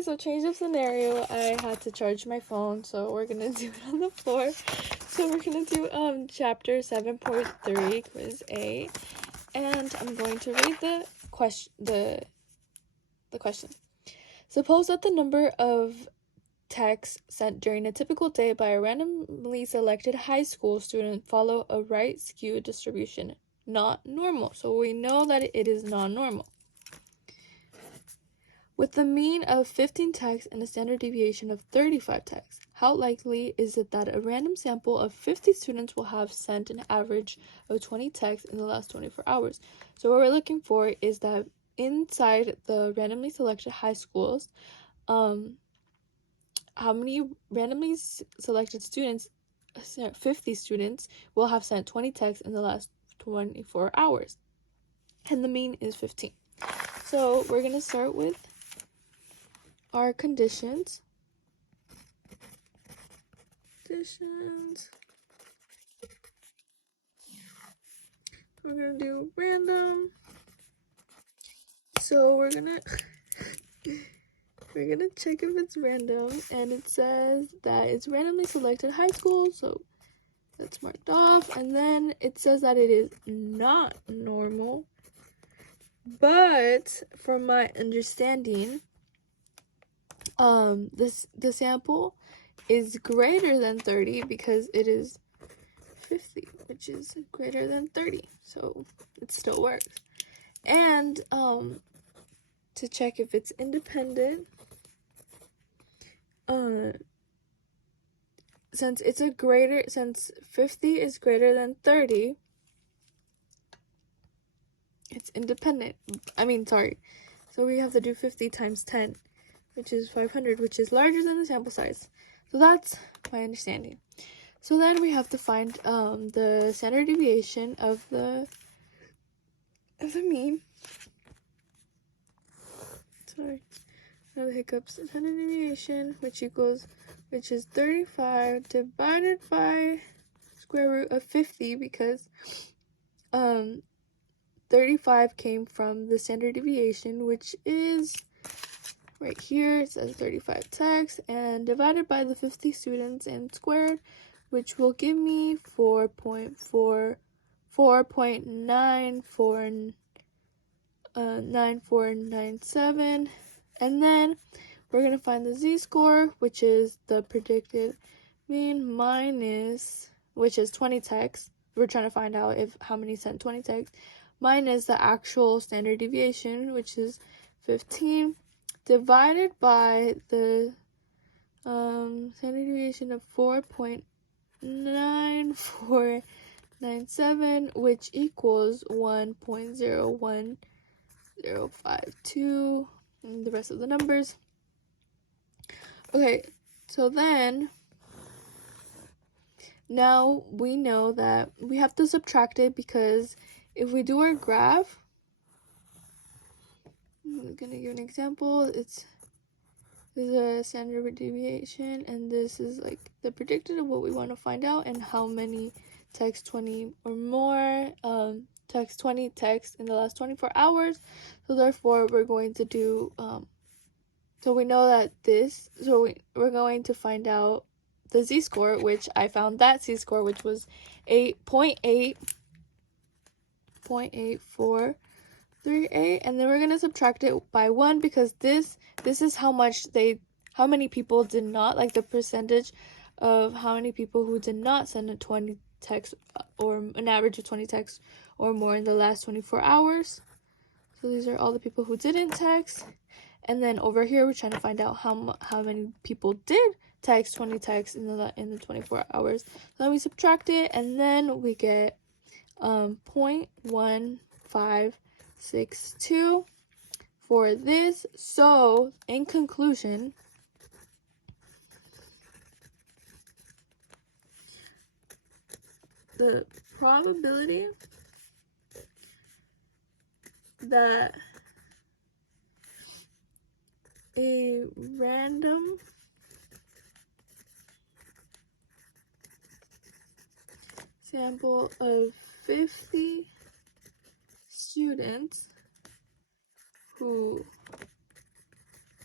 Okay, so change of scenario. I had to charge my phone, so we're gonna do it on the floor. So we're gonna do chapter 7.3, quiz A, and I'm going to read the question. The question. Suppose that the number of texts sent during a typical day by a randomly selected high school student follow a right skew distribution, not normal. So we know that it is non-normal. With the mean of 15 texts and a standard deviation of 35 texts, how likely is it that a random sample of 50 students will have sent an average of 20 texts in the last 24 hours? So what we're looking for is that inside the randomly selected high schools, how many randomly selected students, 50 students, will have sent 20 texts in the last 24 hours. And the mean is 15. So we're going to start with our conditions. We're going to do random. So we're going to check if it's random, and it says that it's randomly selected high school, so that's marked off. And then it says that it is not normal, but from my understanding, the sample is greater than 30 because it is 50, which is greater than 30, so it still works. And to check if it's independent, since 50 is greater than 30, it's independent. So we have to do 50 times 10, which is 500, which is larger than the sample size. So that's my understanding. So then we have to find the standard deviation of the mean. Sorry, I have hiccups. Standard deviation, which is 35 divided by square root of 50, because 35 came from the standard deviation, which is right here. It says 35 texts, and divided by the 50 students and squared, which will give me 4.9497, and then we're going to find the z-score, which is the predicted mean minus, which is 20 texts. We're trying to find out how many sent 20 texts, minus the actual standard deviation, which is 15, divided by the standard deviation of 4.9497, which equals 1.01052, and the rest of the numbers. Okay, so then now we know that we have to subtract it, because if we do our graph, I'm gonna give an example. This is a standard deviation, and this is like the predicted of what we want to find out, and how many text 20 or more text 20 texts in the last 24 hours. So therefore we're going to do so we know that we're going to find out the z-score, which I found that z-score, which was 8.8438, and then we're going to subtract it by 1, because this is how many people did not, like the percentage of how many people who did not send a 20 text, or an average of 20 texts or more in the last 24 hours. So these are all the people who didn't text. And then over here we're trying to find out how many people did text 20 texts in the 24 hours. So then we subtract it, and then we get 0.1562 for this. So in conclusion, the probability that a random sample of 50 students who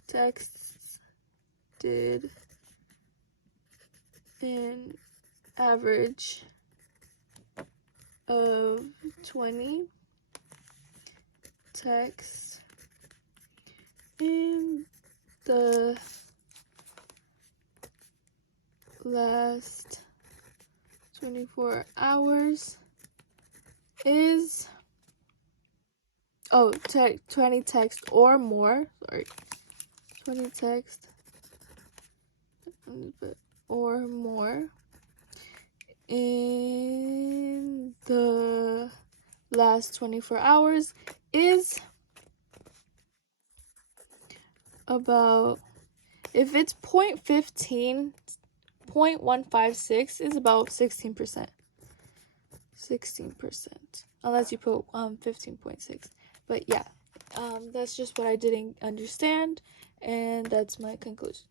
texts did an average of 20 texts in the last 24 hours is 20 text or more, 20 text or more in the last 24 hours is about, if it's 0.15, 0.156 is about 16%. 16%, unless you put 15.6. But yeah, that's just what I didn't understand, and that's my conclusion.